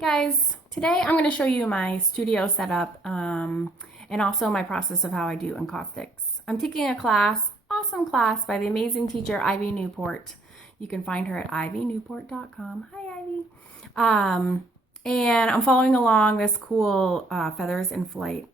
Hey guys, today I'm going to show you my studio setup and also my process of how I do encaustics. I'm taking a class, awesome class by the amazing teacher Ivy Newport. You can find her at ivynewport.com. Hi Ivy. And I'm following along this cool Feathers in Flight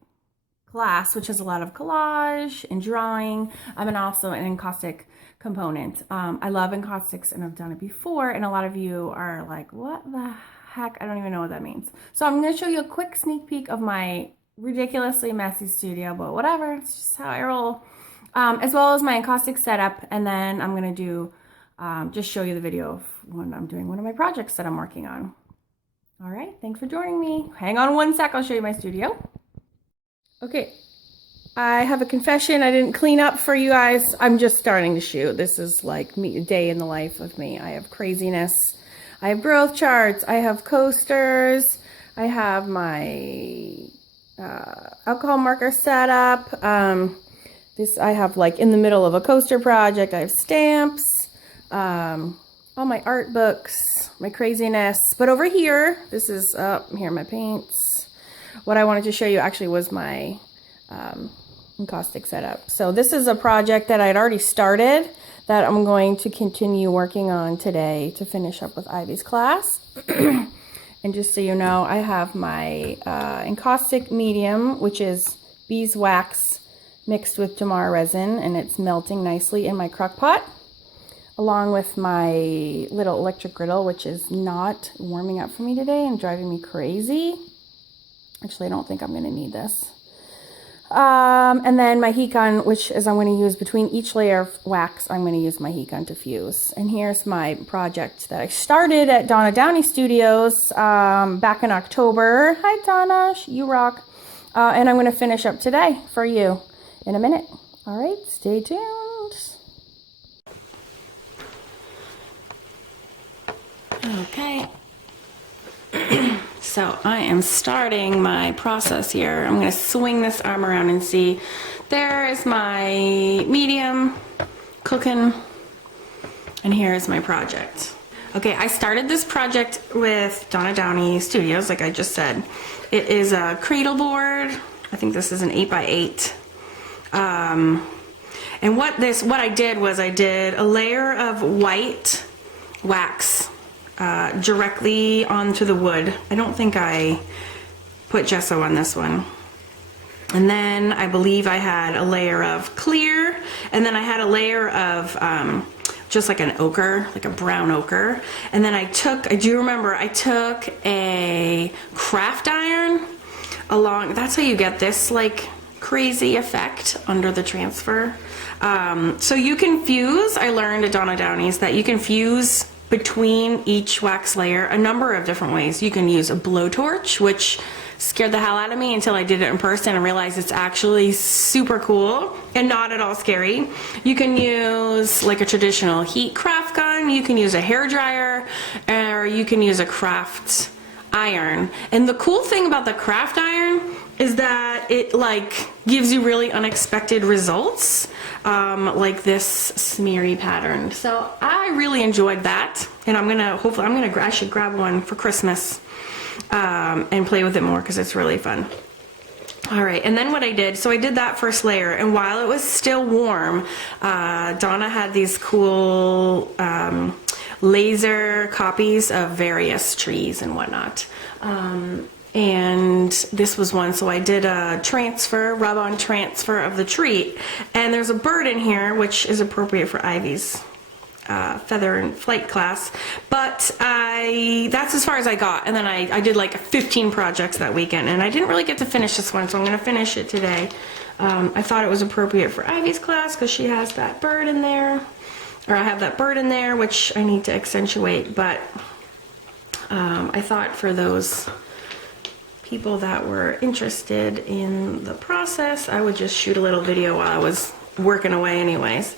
class, which has a lot of collage and drawing, and also an encaustic component. I love encaustics and I've done it before, and a lot of you are like, what the heck? I don't even know what that means. So I'm going to show you a quick sneak peek of my ridiculously messy studio, but whatever, it's just how I roll. As well as my encaustic setup, and then I'm going to do just show you the video of when I'm doing one of my projects that I'm working on. All right, thanks for joining me. Hang on one sec, I'll show you my studio. Okay, I have a confession. I didn't clean up for you guys. I'm just starting to shoot. This is like me, a day in the life of me. I have craziness. I have growth charts. I have coasters. I have my alcohol marker set up. This I have like in the middle of a coaster project. I have stamps, all my art books, my craziness. But over here, this is here are my paints. What I wanted to show you actually was my encaustic setup. So this is a project that I'd already started that I'm going to continue working on today to finish up with Ivy's class. And just so you know, I have my encaustic medium, which is beeswax mixed with Damar resin, and it's melting nicely in my crock pot, along with my little electric griddle, which is not warming up for me today and driving me crazy. Actually, I don't think I'm going to need this. And then my heat gun, which is I'm going to use between each layer of wax, I'm going to use my heat gun to fuse. And here's my project that I started at Donna Downey Studios back in October. Hi, Donna. You rock. And I'm going to finish up today for you in a minute. All right, stay tuned. Okay. So I am starting my process here. I'm going to swing this arm around and see. There is my medium cooking, and here is my project. Okay, I started this project with Donna Downey Studios, like I just said. It is a cradle board. I think this is an 8x8. And what I did was I did a layer of white wax directly onto the wood. I don't think I put gesso on this one. And then I believe I had a layer of clear, and then I had a layer of just like an ochre, like a brown ochre. And then I took a craft iron along. That's how you get this like crazy effect under the transfer. So you can fuse, I learned at Donna Downey's that you can fuse between each wax layer a number of different ways. You can use a blowtorch, which scared the hell out of me until I did it in person and realized it's actually super cool and not at all scary. You can use like a traditional heat craft gun, you can use a hair dryer, or you can use a craft iron. And the cool thing about the craft iron is that it like gives you really unexpected results, like this smeary pattern. So I really enjoyed that, and I should grab one for Christmas and play with it more because it's really fun. All right, and then what I did that first layer, and while it was still warm, Donna had these cool laser copies of various trees and whatnot. And this was one, so I did a rub-on transfer of the tree, and there's a bird in here, which is appropriate for Ivy's feather and flight class, but that's as far as I got, and then I did like 15 projects that weekend, and I didn't really get to finish this one, so I'm going to finish it today. I thought it was appropriate for Ivy's class because she has that bird in there, or I have that bird in there, which I need to accentuate, but I thought for those people that were interested in the process, I would just shoot a little video while I was working away anyways.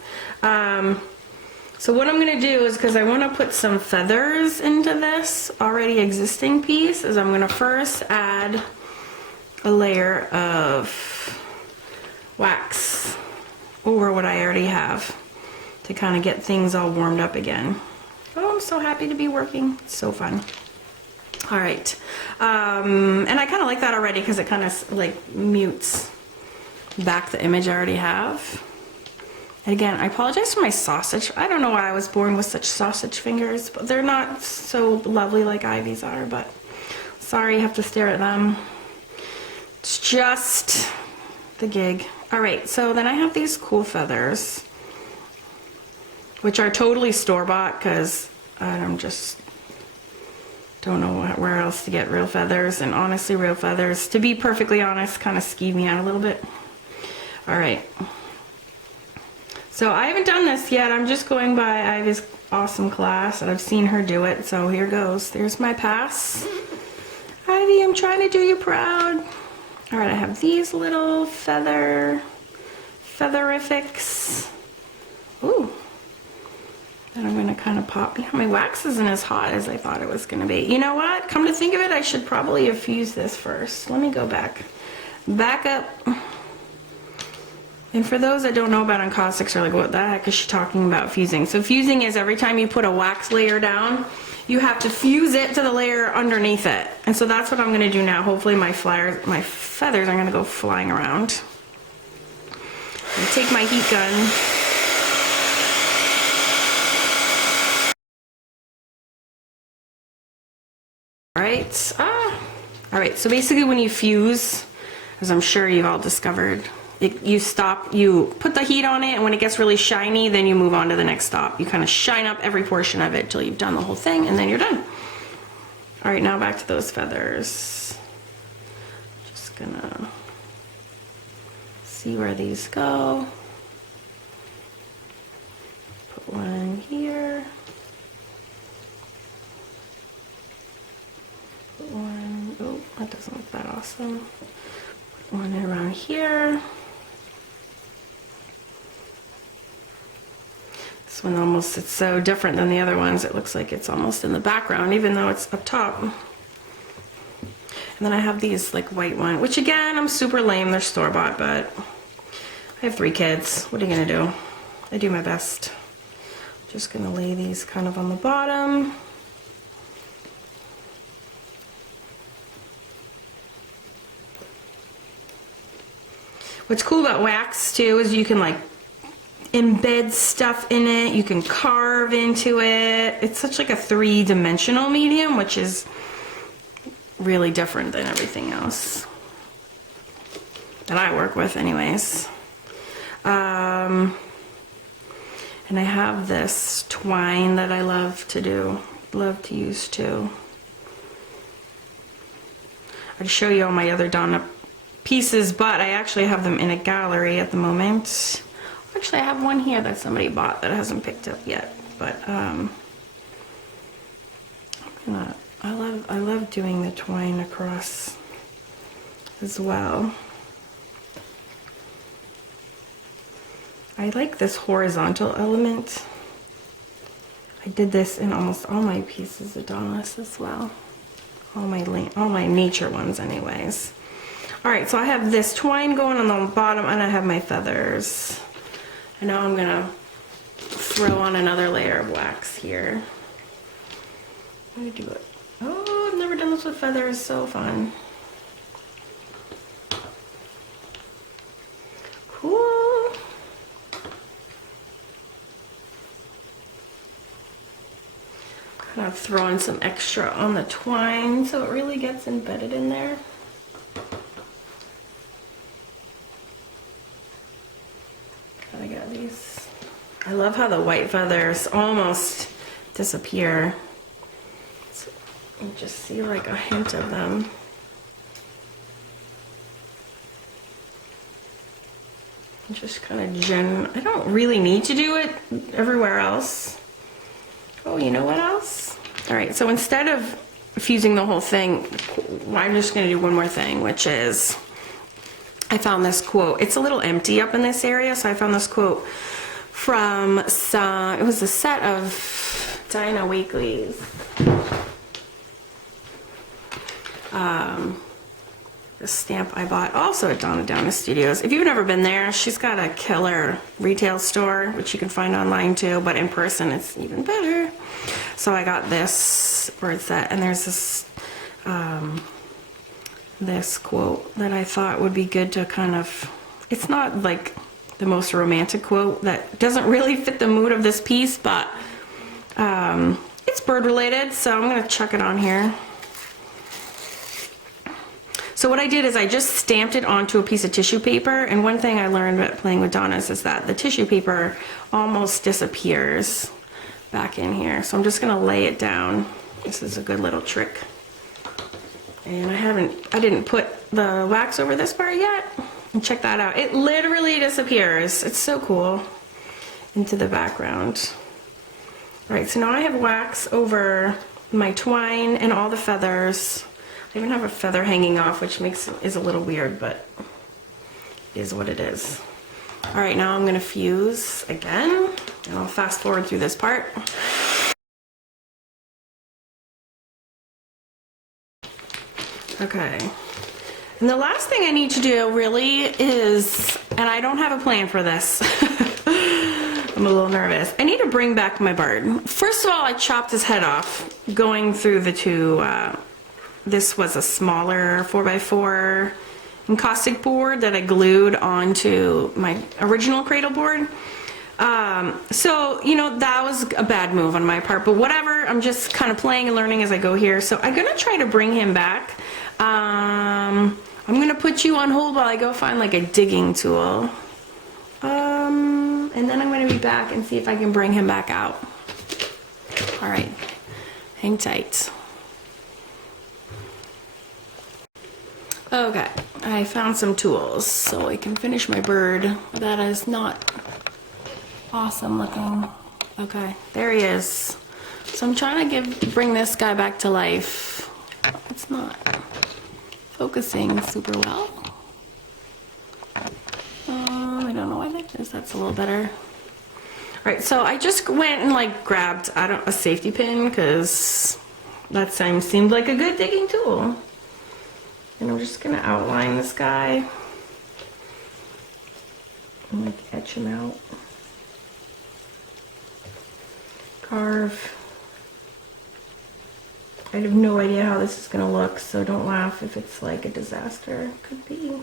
So what I'm going to do is, because I want to put some feathers into this already existing piece, is I'm going to first add a layer of wax over what I already have to kind of get things all warmed up again. Oh, I'm so happy to be working. It's so fun. All right. And I kind of like that already because it kind of like mutes back the image I already have. And again, I apologize for my sausage. I don't know why I was born with such sausage fingers, but they're not so lovely like Ivy's are, but sorry, you have to stare at them. It's just the gig. All right, so then I have these cool feathers, which are totally store-bought because I'm just don't know where else to get real feathers. And honestly, real feathers, to be perfectly honest, kind of skeeve me out a little bit. All right. So I haven't done this yet. I'm just going by Ivy's awesome class, and I've seen her do it. So here goes. There's my pass. Ivy, I'm trying to do you proud. All right, I have these little featherifics. Ooh. And I'm gonna kind of pop. Yeah, my wax isn't as hot as I thought it was gonna be. You know what? Come to think of it, I should probably have fused this first. Let me go back up. And for those that don't know about encaustics, are like, what the heck is she talking about fusing? So fusing is every time you put a wax layer down, you have to fuse it to the layer underneath it. And so that's what I'm gonna do now. Hopefully my feathers are gonna go flying around. I take my heat gun. All right, so basically when you fuse, as I'm sure you've all discovered, you put the heat on it, and when it gets really shiny, then you move on to the next stop. You kind of shine up every portion of it till you've done the whole thing, and then you're done. All right, now back to those feathers. Just gonna see where these go. Put one here. One, oh, that doesn't look that awesome. Put one around here. This one almost, it's so different than the other ones. It looks like it's almost in the background, even though it's up top. And then I have these like white one, which again, I'm super lame. They're store-bought, but I have 3 kids. What are you gonna do? I do my best. I'm just gonna lay these kind of on the bottom. What's cool about wax too is you can like embed stuff in it, you can carve into it. It's such like a 3-dimensional medium, which is really different than everything else that I work with anyways. And I have this twine that I love to use too. I'd show you all my other done-up pieces, but I actually have them in a gallery at the moment. Actually, I have one here that somebody bought that hasn't picked up yet, but I love doing the twine across as well. I like this horizontal element. I did this in almost all my pieces of Dawnless as well. All my nature ones anyways. All right, so I have this twine going on the bottom, and I have my feathers. And now I'm gonna throw on another layer of wax here. How do you do it? Oh, I've never done this with feathers. So fun. Cool. Kind of throwing some extra on the twine so it really gets embedded in there. I got these. I love how the white feathers almost disappear. So you just see like a hint of them. Just kind of I don't really need to do it everywhere else. Oh, you know what else? All right, so instead of fusing the whole thing, I'm just gonna do one more thing, which is, I found this quote. It's a little empty up in this area, so I found this quote from it was a set of Diana Wakely's. The stamp I bought also at Donna Downa Studios. If you've never been there, she's got a killer retail store, which you can find online too, but in person it's even better. So I got this word set, and there's this this quote that I thought would be good to kind of, it's not like the most romantic quote that doesn't really fit the mood of this piece, but it's bird related, so I'm gonna chuck it on here. So what I did is I just stamped it onto a piece of tissue paper, and one thing I learned about playing with Donnas is that the tissue paper almost disappears back in here. So I'm just gonna lay it down. This is a good little trick. And I didn't put the wax over this part yet. And check that out. It literally disappears. It's so cool into the background. All right, so now I have wax over my twine and all the feathers. I even have a feather hanging off, which is a little weird, but is what it is. All right, now I'm gonna fuse again, and I'll fast forward through this part. Okay, and the last thing I need to do really is, and I don't have a plan for this, I'm a little nervous. I need to bring back my bird. First of all, I chopped his head off going through the two, this was a smaller 4x4 Encaustic board that I glued onto my original cradle board. So, you know, that was a bad move on my part, but whatever, I'm just kind of playing and learning as I go here. So I'm gonna try to bring him back. I'm gonna put you on hold while I go find like a digging tool. And then I'm gonna be back and see if I can bring him back out. All right, hang tight. Okay, I found some tools so I can finish my bird. That is not awesome looking. Okay, there he is. So I'm trying to bring this guy back to life. It's not focusing super well. I don't know why that is. That's a little better. All right, so I just went and like grabbed a safety pin because that seemed like a good digging tool. And I'm just gonna outline this guy and like etch him out. Carve. I have no idea how this is gonna look, so don't laugh if it's like a disaster. Could be.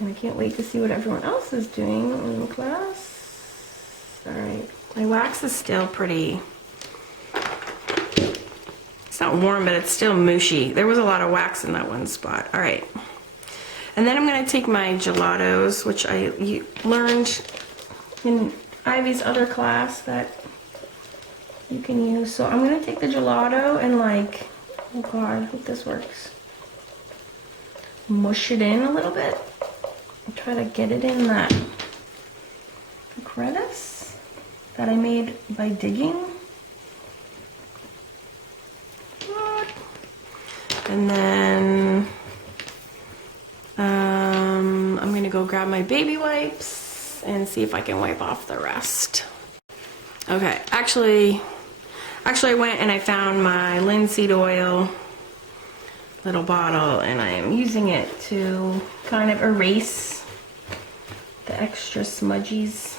And I can't wait to see what everyone else is doing in the class. All right, my wax is still pretty, it's not warm, but it's still mushy. There was a lot of wax in that one spot. All right. And then I'm gonna take my gelatos, which I learned in Ivy's other class that you can use. So I'm gonna take the gelato and like, oh God, I hope this works. Mush it in a little bit. And try to get it in that crevice that I made by digging. And then I'm gonna go grab my baby wipes and see if I can wipe off the rest. Okay, actually I went and I found my linseed oil little bottle, and I am using it to kind of erase the extra smudgies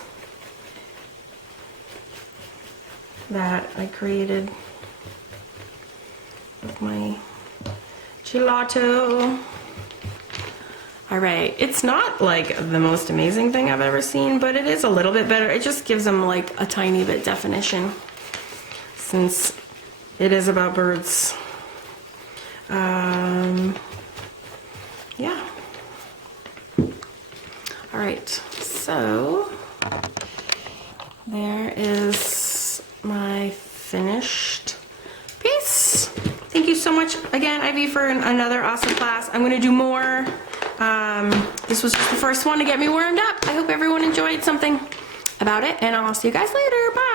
that I created with my gelato. All right, it's not like the most amazing thing I've ever seen, but it is a little bit better. It just gives them like a tiny bit definition since it is about birds. Yeah. All right, so there is my finished piece. Thank you so much again, Ivy, for another awesome class. I'm gonna do more. This was just the first one to get me warmed up. I hope everyone enjoyed something about it, and I'll see you guys later. Bye.